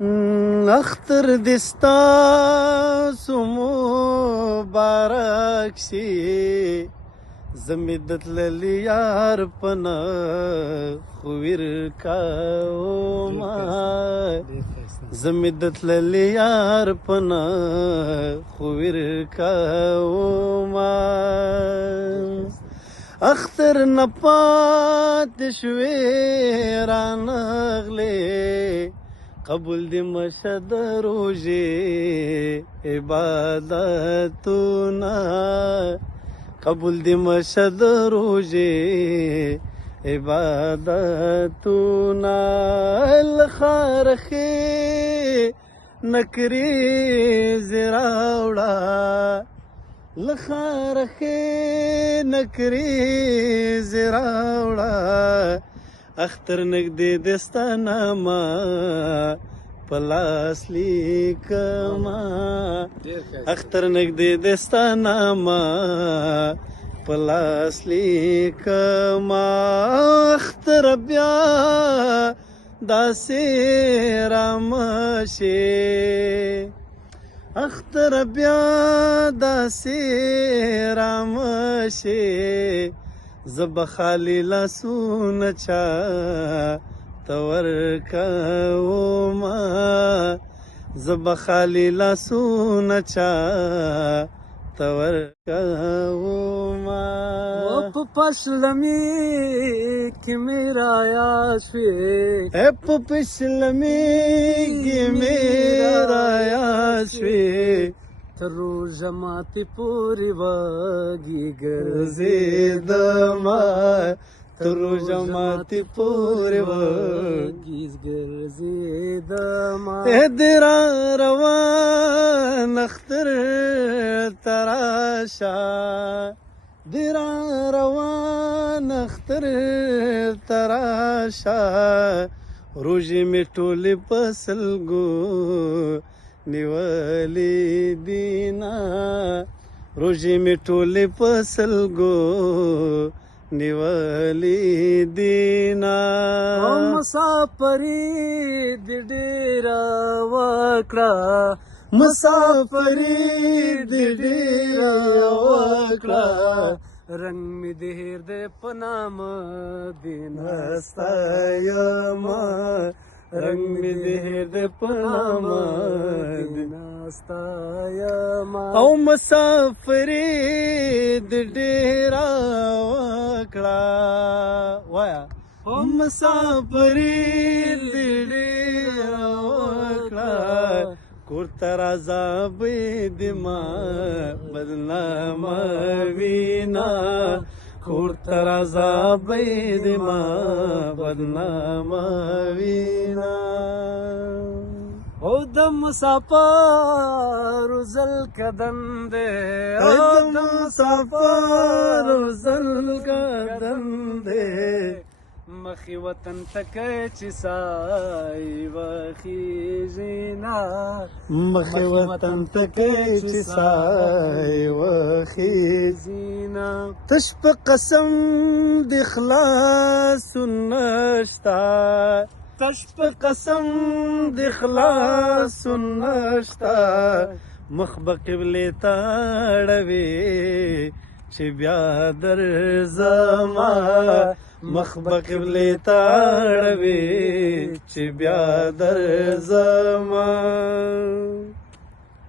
اختر دستا مبارک شي زمیدت للی یار پنا خویر کاوما زمیدت للی یار پنا خویر کاوما اختر نپات شوی رانغلی قبول دی مشد روزی عبادتونا قبول دی مشد روزی عبادتونا الخارخی نکری زراوڑا لخارخی نکری زراوڑا اختر نگدی دستانا ما پلاس لیکما اختر نگدی دستانا ما پلاس لیکما اختر بیا داسی رامشی اختر بیا داسی رامشی زب خالی لاسون چا تور کاوما زب خالی لاسون چا تور کاوما په پسلمی کی میرا یاسوی په پسلمی کی میرا یاسوی تر روزه ماتی پوری واگی ګرځېدما تر روزه ماتی پوری واگی ګرځېدما ادرا روان اختر تراشا درا روان اختر تراشا روزي می ټولې پسلګو نیولی دینا روزی می ټولې پسلګو نیولی دینا مسافری د ډیرا وکړه مسافری د ډیرا وکړه رنگ می د هیر د پنام دینا ستایما رنگ می د هیر د پنام دینا ستایما او مسافری د ډیرا وکړه وایا مسافری د ډیرا وکړه کور تر عذاب دما بدنامه وینا کور تر عذاب دما بدنامه وینا او د مسافر زل کدن دے او د مسافر زل کدن دے مخی وطن تکه چې سای وخیزینا مخی وطن تکه چې سای وخیزینا تش په قسم د اخلاص نشتا تش په قسم د اخلاص نشتا مخ به قبله تاړوي چې بیا در زما مخ به قبله تاړوي چې بیا در زما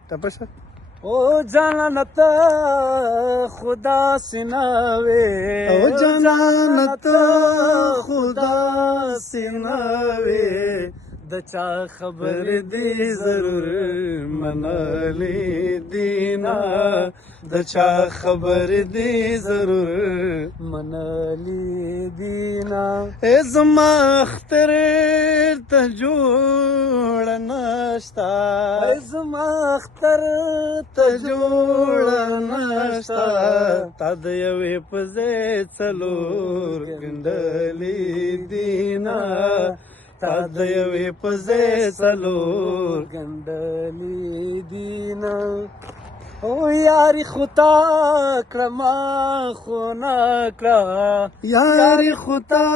تپشه او جانت خدا سناوي او جانت خدا سناوي د چا خبر دی ضرور منالی دینا د چا خبر دی ضرور منالی دینا زما اختر ته جوړ نشتا زما اختر ته جوړ نشتا تا د یوې په ځای څلور ګنډلې دینا تا د یوې په ځای څلور ګنډلې دینا او یاری خطا کړما خو نه کړه یاری خطا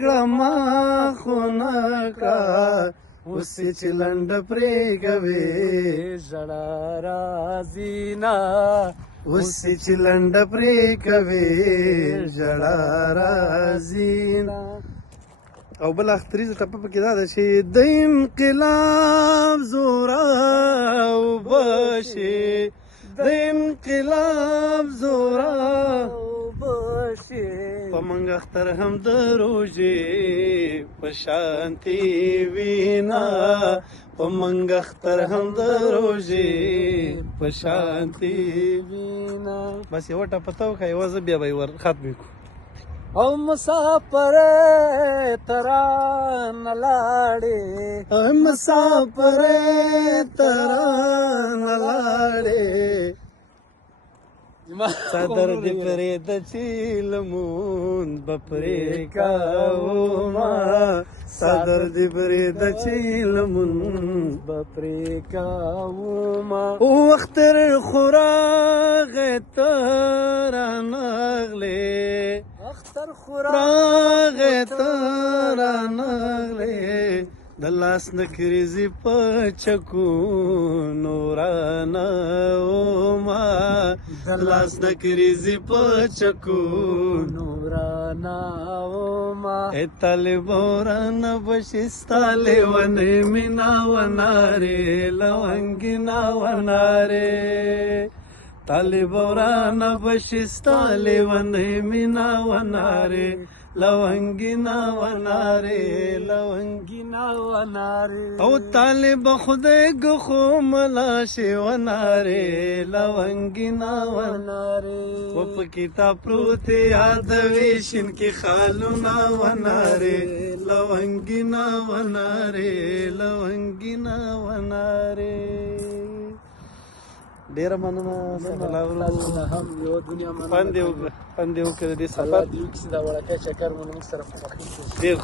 کړما خو نه کړه اوس چې لنډه پرېږوې ژړا راځي نه اوس چې لنډه پرېږوې ژړا راځي نه. او بل اختریزه ټپه پکې دا ده چې د انقلاب زوراوبه شي د انقلاب زوراوبه شي په موږ اختر هم د روژې په شانتي وینا په موږ اختر هم د روژې په شانتي وینا. بس یوه ټپه ته وښه یوه زه بیا به یې ور ختمې کړو. او مسافر ترانه لاړې مسافر ترانه لاړې صدر دې پرېږده چې لمون به پرې کوما صدر دې پرېږده چې لمون به پرې کوما. اختر خو راغی ته رانغلې اختر خو راغی ته رانغلې د لاس نه کریزې په چکونو رانوما د لاس نه کریزې په چکونو رانوما. ای طالبو رانه بشي ستا لیونې مینا ونارې لونګینا ونارې طالبو رانه بشي ستا لیونې مینا ونارې لونګینا ونارې لونګینا ونارې او طالب خدای ګخو ملا شي ونارې لونګینا ونارې و په کتاب پروت یادوي شین کې خالونه ونارې لونګینا ونارې لونګینا ونارې. ډیره مننه هم یو دنیا مننه پند یې وکړه دې سفر دا وړکه چکر مو موږ سره په خوښۍ ډېر